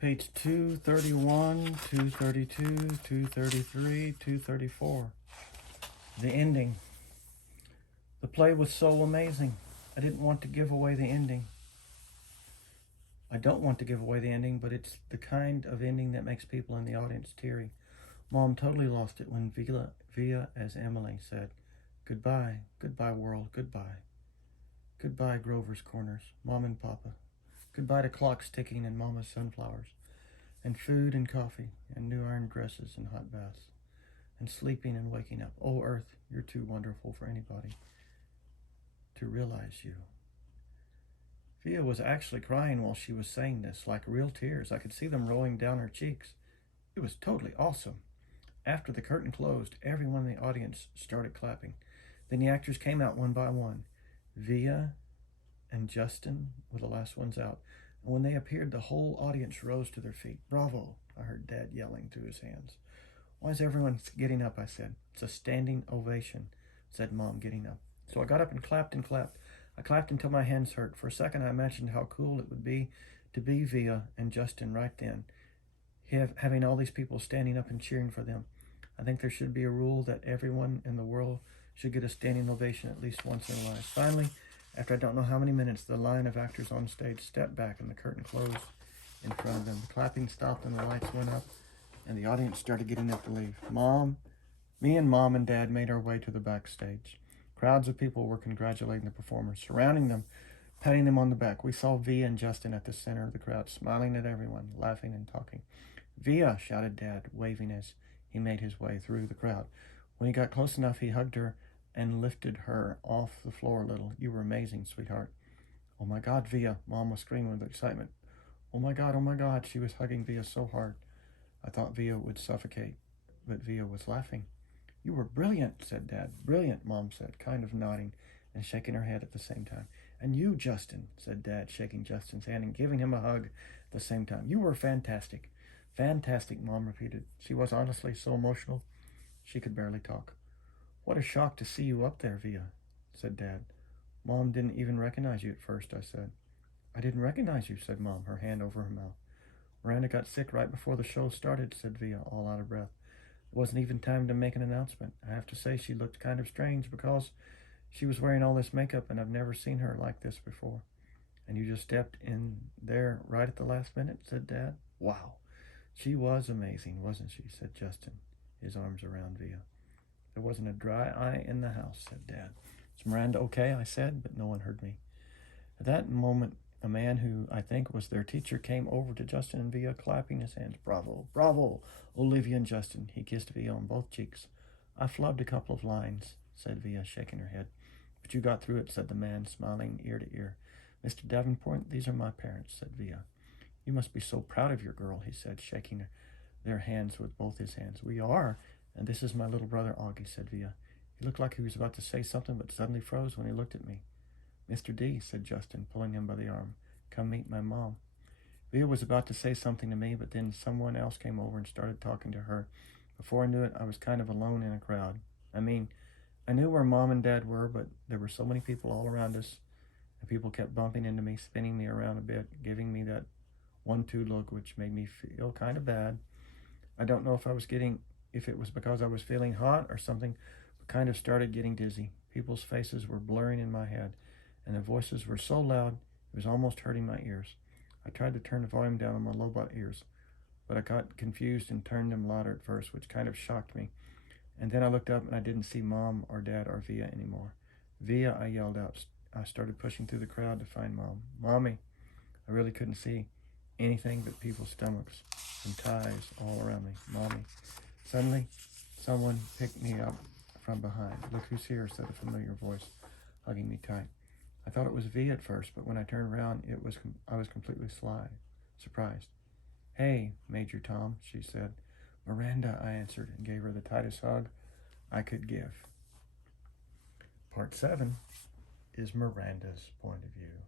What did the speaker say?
Page 231, 232, 233, 234. The ending. The play was so amazing. I didn't want to give away the ending. I don't want to give away the ending, but it's the kind of ending that makes people in the audience teary. Mom totally lost it when Via as Emily said, "Goodbye, goodbye world, goodbye. Goodbye Grover's Corners, Mom and Papa. Goodbye to clocks ticking and Mama's sunflowers, and food and coffee, and new iron dresses and hot baths, and sleeping and waking up. Oh, Earth, you're too wonderful for anybody to realize you." Via was actually crying while she was saying this, like real tears. I could see them rolling down her cheeks. It was totally awesome. After the curtain closed, everyone in the audience started clapping. Then the actors came out one by one. Via and Justin were the last ones out. And when they appeared, the whole audience rose to their feet. "Bravo," I heard Dad yelling through his hands. "Why is everyone getting up?" I said. "It's a standing ovation," said Mom, getting up. So I got up and clapped and clapped. I clapped until my hands hurt. For a second, I imagined how cool it would be to be Via and Justin right then, having all these people standing up and cheering for them. I think there should be a rule that everyone in the world should get a standing ovation at least once in their lives. Finally, after I don't know how many minutes, the line of actors on stage stepped back and the curtain closed in front of them. The clapping stopped and the lights went up and the audience started getting up to leave. Me and Mom and Dad made our way to the backstage. Crowds of people were congratulating the performers, surrounding them, patting them on the back. We saw Via and Justin at the center of the crowd, smiling at everyone, laughing and talking. "Via," shouted Dad, waving as he made his way through the crowd. When he got close enough, he hugged her and lifted her off the floor a little. "You were amazing, sweetheart." "Oh my God, Via," Mom was screaming with excitement. Oh my God, oh my God. She was hugging Via so hard. I thought Via would suffocate, but Via was laughing. "You were brilliant," said Dad. "Brilliant," Mom said, kind of nodding and shaking her head at the same time. "And you, Justin," said Dad, shaking Justin's hand and giving him a hug at the same time. "You were fantastic." "Fantastic," Mom repeated. She was honestly so emotional she could barely talk. "What a shock to see you up there, Via," said Dad. "Mom didn't even recognize you at first," I said. "I didn't recognize you," said Mom, her hand over her mouth. "Miranda got sick right before the show started," said Via, all out of breath. It wasn't even time to make an announcement. I have to say she looked kind of strange because she was wearing all this makeup and I've never seen her like this before. "And you just stepped in there right at the last minute," said Dad. "Wow. She was amazing, wasn't she?" said Justin, his arms around Via. "There wasn't a dry eye in the house," said Dad. "Is Miranda okay?" I said, but no one heard me. At that moment, a man who I think was their teacher came over to Justin and Via, clapping his hands. "Bravo, bravo, Olivia and Justin." He kissed Via on both cheeks. "I flubbed a couple of lines," said Via, shaking her head. "But you got through it," said the man, smiling ear to ear. "Mr. Davenport, these are my parents," said Via. "You must be so proud of your girl," he said, shaking their hands with both his hands. "We are, and this is my little brother Augie," said Via. He looked like he was about to say something, but suddenly froze when he looked at me. "Mr. D," said Justin, pulling him by the arm. "Come meet my mom." Via was about to say something to me, but then someone else came over and started talking to her. Before I knew it, I was kind of alone in a crowd. I knew where Mom and Dad were, but there were so many people all around us, and people kept bumping into me, spinning me around a bit, giving me that 1-2 look, which made me feel kind of bad. I don't know if it was because I was feeling hot or something, but kind of started getting dizzy. People's faces were blurring in my head, and their voices were so loud it was almost hurting my ears. I tried to turn the volume down on my robot ears, but I got confused and turned them louder at first, which kind of shocked me. And then I looked up and I didn't see Mom or Dad or Via anymore. "Via," I yelled out. I started pushing through the crowd to find Mom. "Mommy." I really couldn't see anything but people's stomachs and ties all around me. "Mommy." Suddenly, someone picked me up from behind. "Look who's here," said a familiar voice, hugging me tight. I thought it was Via at first, but when I turned around, I was completely surprised. "Hey, Major Tom," she said. "Miranda," I answered and gave her the tightest hug I could give. Part 7 is Miranda's point of view.